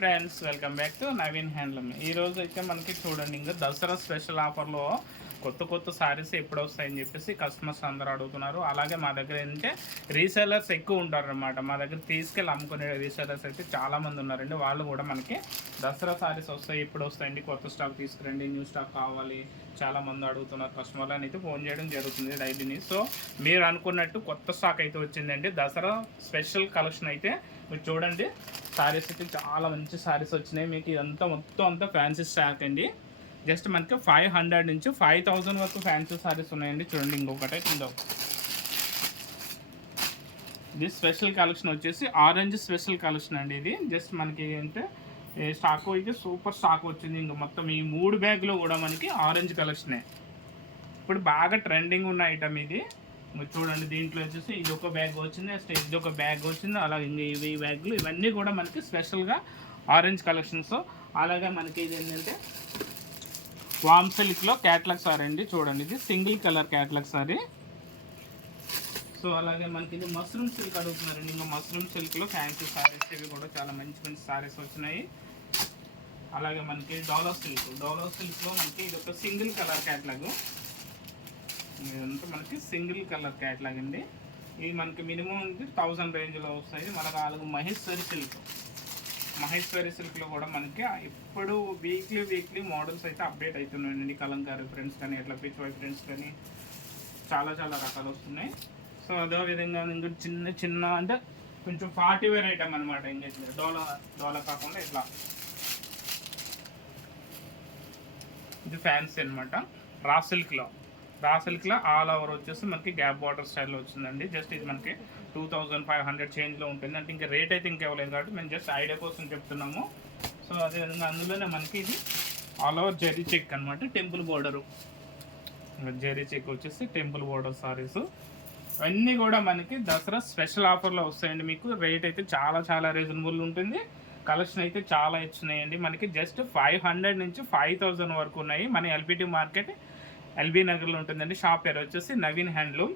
Friends welcome back to Naveen handloom. ఈరోజు అయితే మనకి చూడండి, ఇంకా దసరా స్పెషల్ ఆఫర్లో కొత్త సారీస్ ఎప్పుడు వస్తాయని చెప్పేసి కస్టమర్స్ అందరూ అడుగుతున్నారు. అలాగే మా దగ్గర ఏంటంటే రీసెలర్స్ ఎక్కువ ఉంటారనమాట. మా దగ్గర తీసుకెళ్ళి అమ్ముకునే రీసెలర్స్ అయితే చాలామంది ఉన్నారండి. వాళ్ళు కూడా మనకి దసరా సారీస్ వస్తాయి, ఇప్పుడు వస్తాయండి, కొత్త స్టాక్ తీసుకురండి, న్యూ స్టాక్ కావాలి, చాలామంది అడుగుతున్నారు. కస్టమర్లు అని అయితే ఫోన్ చేయడం జరుగుతుంది డైలీని. సో మీరు అనుకున్నట్టు కొత్త స్టాక్ అయితే వచ్చిందండి. దసరా స్పెషల్ కలెక్షన్ అయితే మీరు చూడండి. సారీస్ అయితే చాలా మంచి సారీస్ వచ్చినాయి. మీకు ఇదంతా మొత్తం అంతా ఫ్యాన్సీ స్టాక్ అండి. జస్ట్ మనకి 500 నుంచి 5000 వరకు ఫ్యాన్సీ సారీస్ ఉన్నాయండి. చూడండి, ఇంకొకటి ఇది స్పెషల్ కలెక్షన్ వచ్చేసి ఆరెంజ్ స్పెషల్ కలెక్షన్ అండి. ఇది జస్ట్ మనకి ఏంటంటే స్టాక్ అయితే సూపర్ స్టాక్ వచ్చింది. ఇంకా మొత్తం ఈ 3 బ్యాగ్లో కూడా మనకి ఆరెంజ్ కలెక్షనే ఇప్పుడు బాగా ట్రెండింగ్ ఉన్న ఐటమ్ ఇది. చూడండి, దీంట్లో వచ్చేసి ఇది ఒక బ్యాగ్ వచ్చింది, నెక్స్ట్ ఇది ఒక బ్యాగ్ వచ్చింది, అలాగే ఇంకా ఇవి బ్యాగులు ఇవన్నీ కూడా మనకి స్పెషల్గా ఆరెంజ్ కలెక్షన్స్. అలాగే మనకి ఇది ఏంటంటే వామ్ సిల్క్లో క్యాట్లాగ్ సారీ అండి. చూడండి, ఇది single colour catalogue sorry. So అలాగే మనకి ఇది మష్రూమ్ సిల్క్ అడుగుతున్నారండి. ఇంకా మష్రూమ్ సిల్క్లో ఫ్యాన్సీ సారీస్ ఇవి కూడా చాలా మంచి మంచి సారీస్ వచ్చినాయి. అలాగే మనకి డోలో సిల్క్లో మనకి ఇది ఒక సింగిల్ కలర్ క్యాట్లాగ్. ఇదంతా మనకి సింగిల్ కలర్ క్యాట్లాగ్ అండి. ఇది మనకి మినిమం 1000 రేంజ్లో వస్తాయి. మనకు అలాగే మహేశ్వరి సిల్క్లో కూడా మనకి ఇప్పుడు వీక్లీ మోడల్స్ అయితే అప్డేట్ అవుతున్నాయండి. కలంకారీ ఫ్రెండ్స్ కానీ ఇట్లా పిచ్ వై ఫ్రెండ్స్ కానీ చాలా రకాలు వస్తున్నాయి. సో అదేవిధంగా ఇంకా చిన్న అంటే కొంచెం 40 వేర్ ఐటమ్ అనమాట. ఇంకా డోలా కాకుండా ఇట్లా ఇది ఫ్యాన్సీ అనమాట. రా సిల్క్లో ఆల్ ఓవర్ వచ్చేసి మనకి గ్యాప్ బార్డర్ స్టైల్లో వచ్చిందండి. జస్ట్ ఇది మనకి 2500 చేంజ్లో ఉంటుంది. అంటే ఇంకా రేట్ అయితే ఇంకెవ్వలేదు కాబట్టి మేము జస్ట్ ఐడియా కోసం చెప్తున్నాము. సో అదేవిధంగా అందులోనే మనకి ఇది ఆల్ ఓవర్ జెరీ చెక్ అనమాట. టెంపుల్ బోర్డరు జెరీ చెక్ వచ్చేసి టెంపుల్ బోర్డర్ సారీస్ ఇవన్నీ కూడా మనకి దసరా స్పెషల్ ఆఫర్లో వస్తాయండి. మీకు రేట్ అయితే చాలా రీజనబుల్ ఉంటుంది. కలెక్షన్ అయితే చాలా ఇచ్చినాయండి. మనకి జస్ట్ 500 నుంచి 5000 వరకు ఉన్నాయి. మన ఎల్బిటి మార్కెట్ ఎల్బీ నగర్లో ఉంటుందండి. షాప్ పేరు వచ్చేసి నవీన్ హ్యాండ్లూమ్.